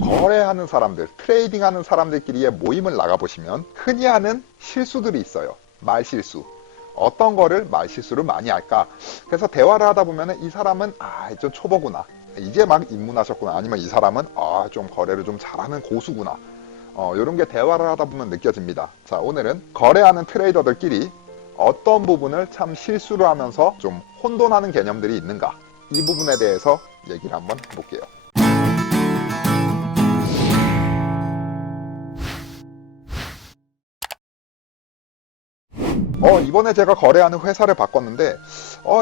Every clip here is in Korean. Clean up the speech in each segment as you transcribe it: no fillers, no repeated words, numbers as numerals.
거래하는 사람들, 트레이딩하는 사람들끼리의 모임을 나가보시면 흔히 하는 실수들이 있어요. 말실수. 어떤 거를 말실수를 많이 할까? 그래서 대화를 하다 보면 이 사람은 좀 초보구나. 이제 막 입문하셨구나. 아니면 이 사람은 좀 거래를 좀 잘하는 고수구나. 이런 게 대화를 하다 보면 느껴집니다. 자, 오늘은 거래하는 트레이더들끼리 어떤 부분을 참 실수를 하면서 좀 혼돈하는 개념들이 있는가? 이 부분에 대해서 얘기를 한번 해볼게요. 이번에 제가 거래하는 회사를 바꿨는데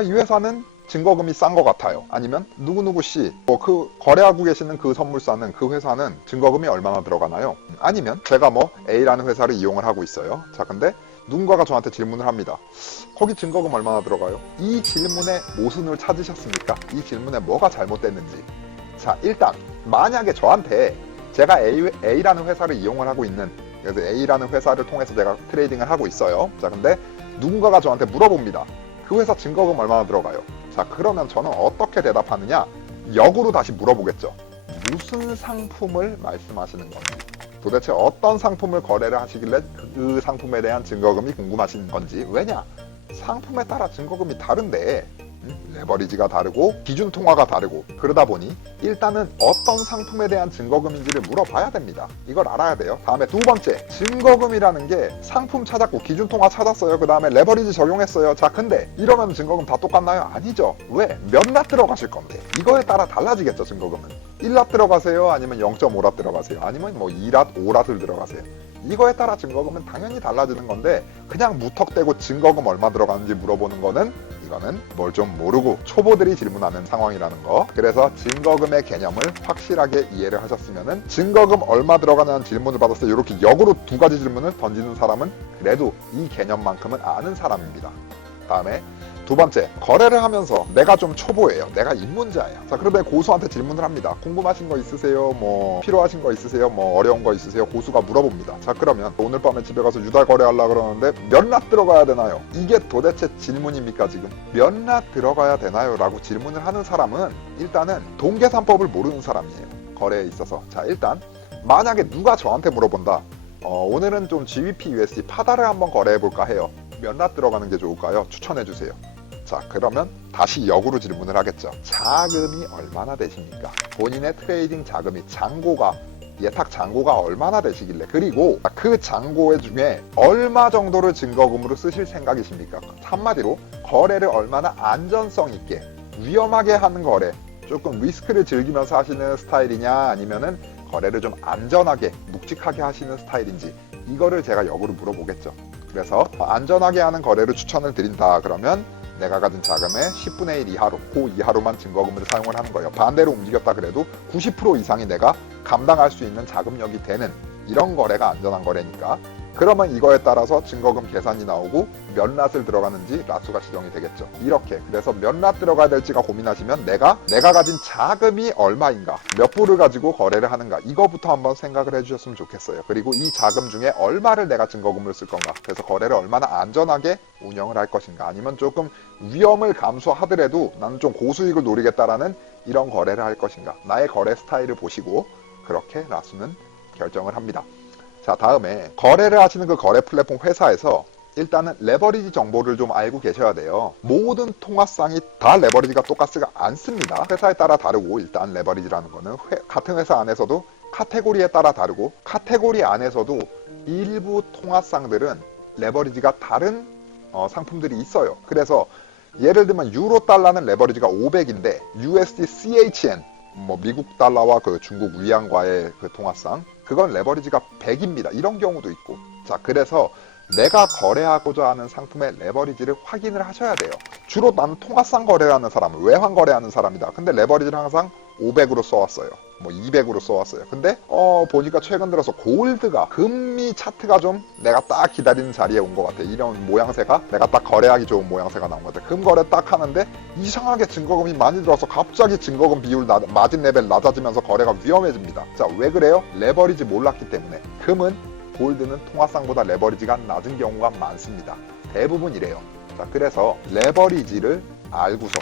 이 회사는 증거금이 싼 것 같아요. 아니면 누구누구 씨, 그 거래하고 계시는 그 선물사는, 그 회사는 증거금이 얼마나 들어가나요? 아니면 제가 A라는 회사를 이용을 하고 있어요. 자, 근데 누군가가 저한테 질문을 합니다. 거기 증거금 얼마나 들어가요? 이 질문의 모순을 찾으셨습니까? 이 질문에 뭐가 잘못됐는지. 자, 일단 만약에 저한테 제가 A라는 회사를 이용을 하고 있는, 그래서 A라는 회사를 통해서 제가 트레이딩을 하고 있어요. 자, 근데 누군가가 저한테 물어봅니다. 그 회사 증거금 얼마나 들어가요? 자, 그러면 저는 어떻게 대답하느냐? 역으로 다시 물어보겠죠. 무슨 상품을 말씀하시는 건지, 도대체 어떤 상품을 거래를 하시길래 그 상품에 대한 증거금이 궁금하신 건지. 왜냐? 상품에 따라 증거금이 다른데 레버리지가 다르고 기준 통화가 다르고, 그러다 보니 일단은 어떤 상품에 대한 증거금인지를 물어봐야 됩니다. 이걸 알아야 돼요. 다음에 두 번째, 증거금이라는 게 상품 찾았고 기준 통화 찾았어요. 그 다음에 레버리지 적용했어요. 자, 근데 이러면 증거금 다 똑같나요? 아니죠. 왜? 몇 납 들어가실 건데. 이거에 따라 달라지겠죠. 증거금은 1납 들어가세요? 아니면 0.5납 들어가세요? 아니면 2납, 5납을 들어가세요? 이거에 따라 증거금은 당연히 달라지는 건데, 그냥 무턱대고 증거금 얼마 들어가는지 물어보는 거는, 이거는 뭘 좀 모르고 초보들이 질문하는 상황이라는 거. 그래서 증거금의 개념을 확실하게 이해를 하셨으면은, 증거금 얼마 들어가냐는 질문을 받았을 때 이렇게 역으로 두 가지 질문을 던지는 사람은 그래도 이 개념만큼은 아는 사람입니다. 다음에 두 번째, 거래를 하면서 내가 좀 초보예요. 내가 입문자예요. 자, 그러면 고수한테 질문을 합니다. 궁금하신 거 있으세요? 필요하신 거 있으세요? 어려운 거 있으세요? 고수가 물어봅니다. 자, 그러면 오늘 밤에 집에 가서 유달 거래하려고 그러는데 몇 납 들어가야 되나요? 이게 도대체 질문입니까, 지금? 몇 납 들어가야 되나요? 라고 질문을 하는 사람은 일단은 동계산법을 모르는 사람이에요. 거래에 있어서. 자, 일단 만약에 누가 저한테 물어본다. 오늘은 좀 GBP USD 파다를 한번 거래해볼까 해요. 몇 납 들어가는 게 좋을까요? 추천해주세요. 자, 그러면 다시 역으로 질문을 하겠죠. 자금이 얼마나 되십니까? 본인의 트레이딩 자금이, 예탁 잔고가 얼마나 되시길래, 그리고 그 잔고 중에 얼마 정도를 증거금으로 쓰실 생각이십니까? 한마디로 거래를 얼마나 안전성 있게, 위험하게 하는 거래, 조금 리스크를 즐기면서 하시는 스타일이냐, 아니면은 거래를 좀 안전하게, 묵직하게 하시는 스타일인지, 이거를 제가 역으로 물어보겠죠. 그래서 안전하게 하는 거래를 추천을 드린다 그러면 내가 가진 자금의 10분의 1 이하로, 그 이하로만 증거금을 사용을 하는 거예요. 반대로 움직였다 그래도 90% 이상이 내가 감당할 수 있는 자금력이 되는 이런 거래가 안전한 거래니까. 그러면 이거에 따라서 증거금 계산이 나오고 몇 낫을 들어가는지 라수가 지정이 되겠죠. 이렇게. 그래서 몇 낫 들어가야 될지가 고민하시면 내가 가진 자금이 얼마인가, 몇 불을 가지고 거래를 하는가, 이거부터 한번 생각을 해주셨으면 좋겠어요. 그리고 이 자금 중에 얼마를 내가 증거금을 쓸 건가, 그래서 거래를 얼마나 안전하게 운영을 할 것인가, 아니면 조금 위험을 감수하더라도 나는 좀 고수익을 노리겠다라는 이런 거래를 할 것인가, 나의 거래 스타일을 보시고 그렇게 라수는 결정을 합니다. 자, 다음에 거래를 하시는 그 거래 플랫폼 회사에서 일단은 레버리지 정보를 좀 알고 계셔야 돼요. 모든 통화상이 다 레버리지가 똑같지가 않습니다. 회사에 따라 다르고, 일단 레버리지라는 거는 같은 회사 안에서도 카테고리에 따라 다르고, 카테고리 안에서도 일부 통화상들은 레버리지가 다른 상품들이 있어요. 그래서 예를 들면 유로 달러는 레버리지가 500인데 USD CHN, 미국 달러와 그 중국 위안과의 그 통화상, 그건 레버리지가 100입니다. 이런 경우도 있고. 자, 그래서 내가 거래하고자 하는 상품의 레버리지를 확인을 하셔야 돼요. 주로 나는 통화상 거래하는 사람은, 외환 거래하는 사람이다. 근데 레버리지를 항상 500으로 써왔어요. 200으로 써왔어요. 근데 보니까 최근 들어서 골드가, 금리 차트가 좀 내가 딱 기다리는 자리에 온 것 같아. 이런 모양새가, 내가 딱 거래하기 좋은 모양새가 나온 것 같아. 금 거래 딱 하는데 이상하게 증거금이 많이 들어서 갑자기 증거금 비율, 마진 레벨 낮아지면서 거래가 위험해집니다. 자, 왜 그래요? 레버리지 몰랐기 때문에. 금은, 골드는 통화상보다 레버리지가 낮은 경우가 많습니다. 대부분 이래요. 자, 그래서 레버리지를 알고서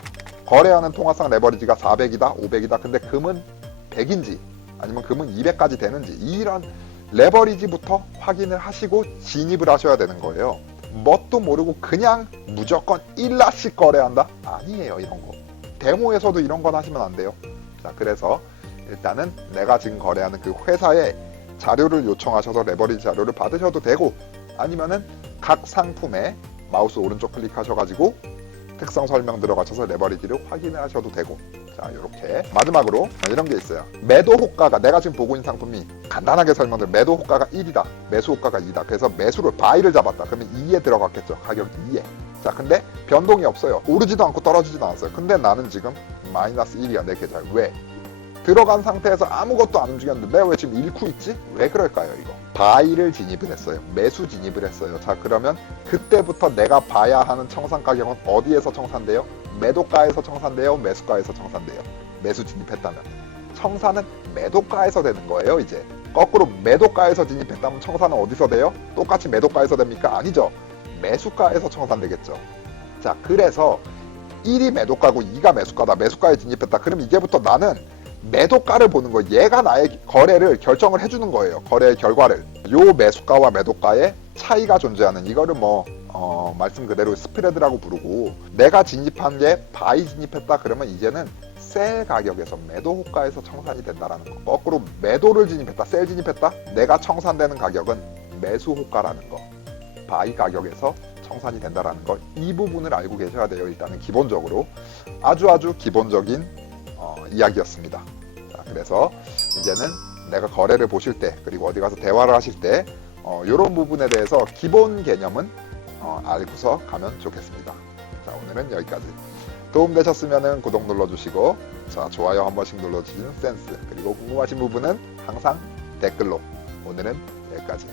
거래하는 통화상 레버리지가 400이다, 500이다. 근데 금은 100인지 아니면 금은 200까지 되는지 이런 레버리지부터 확인을 하시고 진입을 하셔야 되는 거예요. 뭣도 모르고 그냥 무조건 1라씩 거래한다? 아니에요, 이런 거. 데모에서도 이런 건 하시면 안 돼요. 자, 그래서 일단은 내가 지금 거래하는 그 회사에 자료를 요청하셔서 레버리지 자료를 받으셔도 되고, 아니면은 각 상품에 마우스 오른쪽 클릭하셔가지고 특성 설명 들어가셔서 레버리지를 확인을 하셔도 되고. 자, 이렇게 마지막으로 이런 게 있어요. 매도 호가가, 내가 지금 보고 있는 상품이 간단하게 설명드려, 매도 호가가 1이다, 매수 호가가 2다. 그래서 매수를 바이를 잡았다. 그러면 2에 들어갔겠죠. 가격 2에. 자, 근데 변동이 없어요. 오르지도 않고 떨어지지도 않았어요. 근데 나는 지금 마이너스 1이야, 내 계좌에. 왜? 들어간 상태에서 아무것도 안 움직였는데 내가 왜 지금 잃고 있지? 왜 그럴까요, 이거? 바이를 진입을 했어요. 매수 진입을 했어요. 자, 그러면 그때부터 내가 봐야 하는 청산 가격은 어디에서 청산돼요? 매도가에서 청산돼요? 매수가에서 청산돼요? 매수 진입했다면. 청산은 매도가에서 되는 거예요, 이제. 거꾸로 매도가에서 진입했다면 청산은 어디서 돼요? 똑같이 매도가에서 됩니까? 아니죠. 매수가에서 청산되겠죠. 자, 그래서 1이 매도가고 2가 매수가다. 매수가에 진입했다. 그럼 이제부터 나는 매도가를 보는 거예요. 얘가 나의 거래를 결정을 해주는 거예요. 거래의 결과를. 요 매수가와 매도가의 차이가 존재하는, 이거를 말씀 그대로 스프레드라고 부르고, 내가 진입한 게 바이 진입했다 그러면 이제는 셀 가격에서 매도 호가에서 청산이 된다라는 거. 거꾸로 매도를 진입했다, 셀 진입했다, 내가 청산되는 가격은 매수 호가라는 거. 바이 가격에서 청산이 된다라는 거. 이 부분을 알고 계셔야 돼요. 일단은 기본적으로 아주 기본적인 이야기였습니다. 자, 그래서 이제는 내가 거래를 보실 때, 그리고 어디 가서 대화를 하실 때 이런 부분에 대해서 기본 개념은 알고서 가면 좋겠습니다. 자, 오늘은 여기까지. 도움되셨으면 구독 눌러주시고, 자, 좋아요 한 번씩 눌러주시는 센스, 그리고 궁금하신 부분은 항상 댓글로. 오늘은 여기까지.